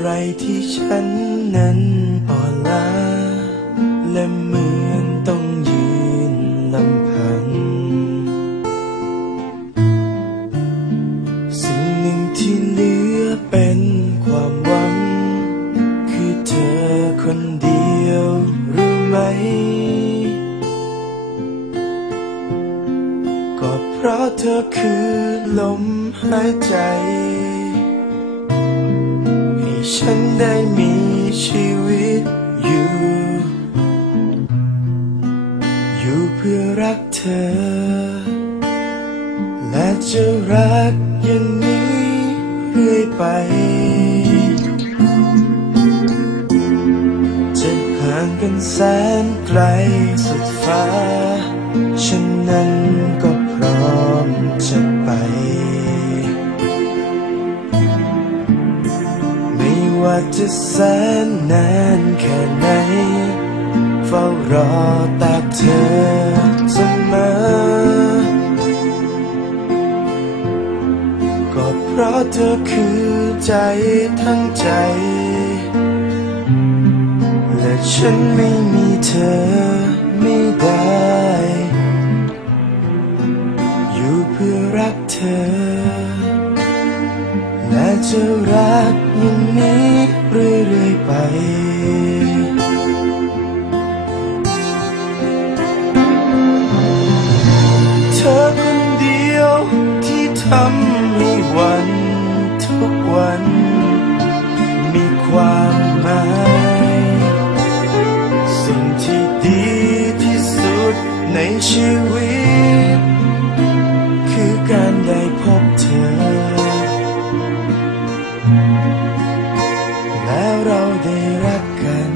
ไรที่ฉันนั้นอ่อนล้าและเหมือนต้องยืนลำพัง สิ่งหนึ่งที่เหลือเป็นความหวัง คือเธอคนเดียวรู้ไหม ก็เพราะเธอคือลมหายใจ ฉันได้มีชีวิตอยู่ อยู่เพื่อรักเธอ และจะรักอย่างนี้เรื่อยไป จะห่างกันแสนไกลสุดฟ้า ฉันนั้นก็พร้อมจะไป ไม่ว่าจะแสนนานแค่ไหน เฝ้ารอตาเธอเสมอ ก็เพราะเธอคือใจทั้งใจ และฉันไม่มีเธอไม่ได้ อยู่เพื่อรักเธอ และจะรักอย่างนี้ เรื่อยๆไป เธอคนเดียวที่ทำให้วันทุกวัน มีความหมาย สิ่งที่ดีที่สุดในชีวิต เราได้รักกัน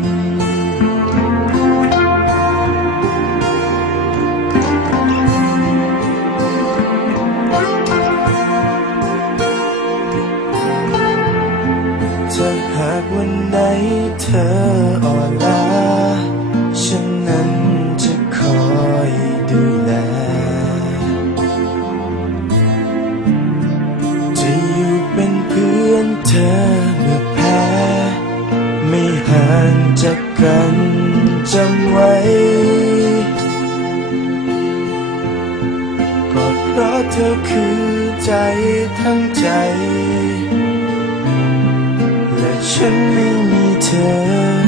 ถ้าหากวันไหนเธออ่อนล้า ฉันนั้นจะคอยดูแล จะอยู่เป็นเพื่อนเธอางจากกันจำไว้ก็เพราะเธอคือใจทั้งใจ และฉันไม่มีเธอ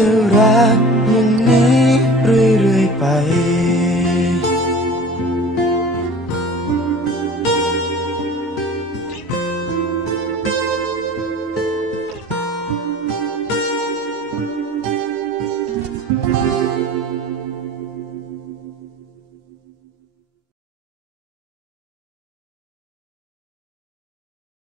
จะรักอย่างนี้เรื่อยๆไป